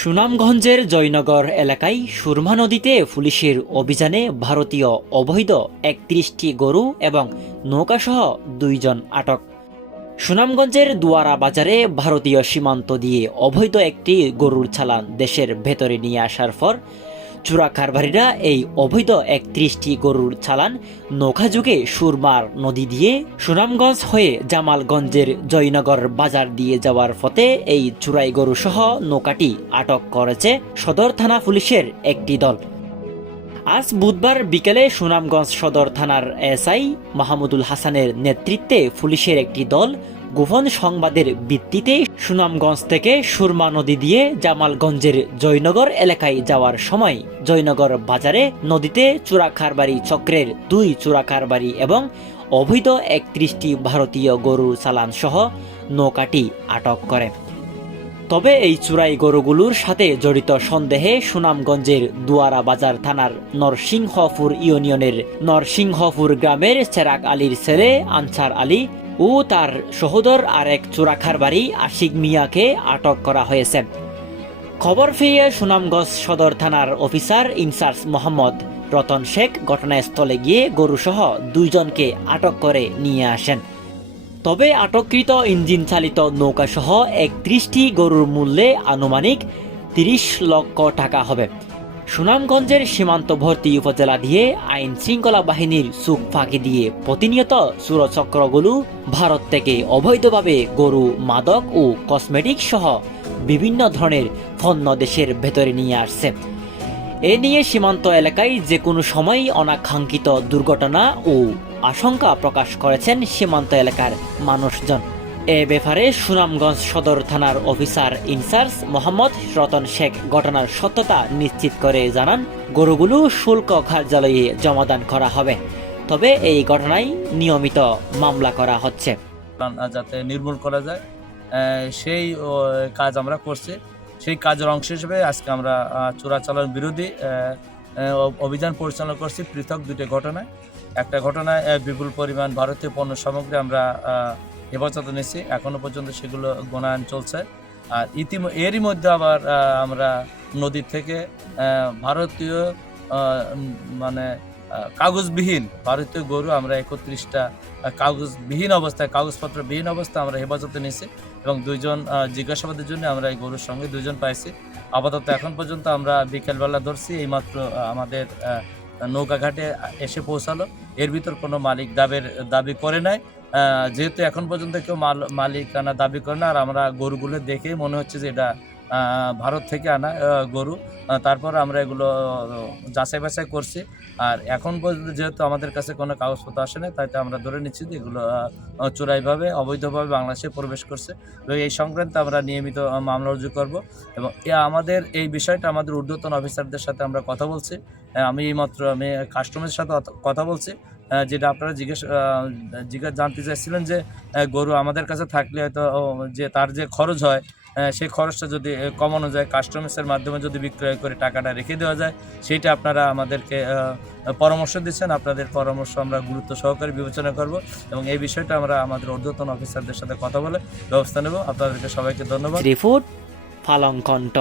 সুনামগঞ্জের জয়নগর এলাকায় সুরমা নদীতে পুলিশের অভিযানে ভারতীয় অবৈধ ৩১টি গরু এবং নৌকাসহ ২ জন আটক। সুনামগঞ্জের দুয়ারা বাজারে ভারতীয় সীমান্ত দিয়ে অবৈধ একটি গরুর চালান দেশের ভেতরে নিয়ে আসার পর চোরা কারবারিরা এই অবৈধ ৩১টি গরুর চালান নৌকাযুগে সুরমার নদী দিয়ে সুনামগঞ্জ হয়ে জামালগঞ্জের জয়নগর বাজার দিয়ে যাওয়ার পথে এই চোরাই গরু সহ নৌকাটি আটক করেছে সদর থানা পুলিশের একটি দল। আজ বুধবার বিকেলে সুনামগঞ্জ সদর থানার এসআই মাহমুদুল হাসানের নেতৃত্বে পুলিশের একটি দল গোপন সংবাদের ভিত্তিতে সুনামগঞ্জ থেকে সুরমা নদী দিয়ে জামালগঞ্জের জয়নগর এলাকায় যাওয়ার সময় জয়নগর বাজারে নদীতে চোরা কারবারি চক্রের 2 চোরা কারবারি এবং অবৈধ ৩১টি ভারতীয় গরুর চালান সহ নৌকাটি আটক করে। তবে এই চোরাই গরুগুলোর সাথে জড়িত সন্দেহে সুনামগঞ্জের দুয়ারা বাজার থানার নরসিংহপুর ইউনিয়নের নরসিংহপুর গ্রামের চেরাগ আলীর ছেলে আনসার আলী ও তার সহোদর আরেক চোরা কারবারি আশিক মিয়াকে আটক করা হয়েছে। খবর পেয়ে সুনামগঞ্জ সদর থানার অফিসার ইনচার্জ মোহাম্মদ রতন শেখ ঘটনাস্থলে গিয়ে গরুসহ 2 জনকে আটক করে নিয়ে আসেন। তবে আটককৃত ইঞ্জিন চালিত নৌকাসহ ৩১টি গরুর মূল্যে আনুমানিক ৩০ লক্ষ টাকা হবে। সুনামগঞ্জের সীমান্তবর্তী উপজেলা দিয়ে আইন শৃঙ্খলা বাহিনীর চোখ ফাঁকি দিয়ে প্রতিনিয়ত চোরচক্রগুলো ভারত থেকে অবৈধভাবে গরু, মাদক ও কসমেটিক সহ বিভিন্ন ধরনের পণ্য দেশের ভেতরে নিয়ে আসছে। এ নিয়ে সীমান্ত এলাকায় যে কোনো সময় অনাকাঙ্ক্ষিত দুর্ঘটনা ও আশঙ্কা প্রকাশ করেছেন সীমান্ত এলাকার মানুষজন। এ ব্যাপারে সুনামগঞ্জ সদর থানার অফিসার ইনচার্জ মোহাম্মদ রতন শেখ ঘটনার সত্যতা নিশ্চিত করে জানান, গরুগুলো শুল্ক কার্যালয়ে জমাদান করা হবে। তবে এই ঘটনায় নিয়মিত মামলা করা হচ্ছে যাতে নির্মূল করা যায় সেই কাজ আমরা করছি। সেই কাজের অংশ হিসেবে আজকে আমরা চোরাচালান বিরোধী অভিযান পরিচালনা করছি পৃথক 2টি ঘটনায়। একটা ঘটনায় বিপুল পরিমাণ ভারতীয় পণ্য সামগ্রী আমরা হেফাজতে নিয়েছি, এখনো পর্যন্ত সেগুলো গণায়ন চলছে। আর এরই মধ্যে আবার আমরা নদী থেকে ভারতীয় কাগজবিহীন ভারতীয় গরু আমরা 31টা কাগজবিহীন অবস্থায় কাগজপত্রবিহীন অবস্থায় আমরা হেফাজতে নিয়েছি এবং 2 জন জিজ্ঞাসাবাদের জন্য আমরা এই গরুর সঙ্গে 2 জন পাইছি। আপাতত এখন পর্যন্ত আমরা বিকেলবেলা ধরছি, এইমাত্র আমাদের নৌকাঘাটে এসে পৌঁছালো। এর ভিতর কোনো মালিক দাবি করে নাই, যেহেতু এখন পর্যন্ত কেউ মালিকানা দাবি করে না। আর আমরা গরুগুলো দেখেই মনে হচ্ছে যে এটা ভারত থেকে আনা গরু। তারপর আমরা এগুলো যাচাই বাছাই করছি। আর এখন পর্যন্ত যেহেতু আমাদের কাছে কোনো কাগজপত্র আসে না, তাই আমরা ধরে নিচ্ছি যে এগুলো চোরাইভাবে অবৈধভাবে বাংলাদেশে প্রবেশ করছে। তো এই সংক্রান্তে আমরা নিয়মিত মামলা রুজু করব এবং আমাদের এই বিষয়টা আমাদের ঊর্ধ্বতন অফিসারদের সাথে আমরা কথা বলছি। আমি কাস্টমারের সাথে কথা বলছি, যেটা আপনারা জিজ্ঞাসা জানতে চাইছিলেন যে গরু আমাদের কাছে থাকলে হয়তো যে তার যে খরচ হয় সেই খরচটা যদি কমানো যায়, কাস্টমার্সের মাধ্যমে যদি বিক্রয় করে টাকাটা রেখে দেওয়া যায়, সেইটা আপনারা আমাদেরকে পরামর্শ দিচ্ছেন। আপনাদের পরামর্শ আমরা গুরুত্ব সহকারে বিবেচনা করব এবং এই বিষয়টা আমরা আমাদের ঊর্ধ্বতন অফিসারদের সাথে কথা বলে ব্যবস্থা নেব। আপনাদেরকে সবাইকে ধন্যবাদ। রিপোর্ট ফালং কণ্ঠ।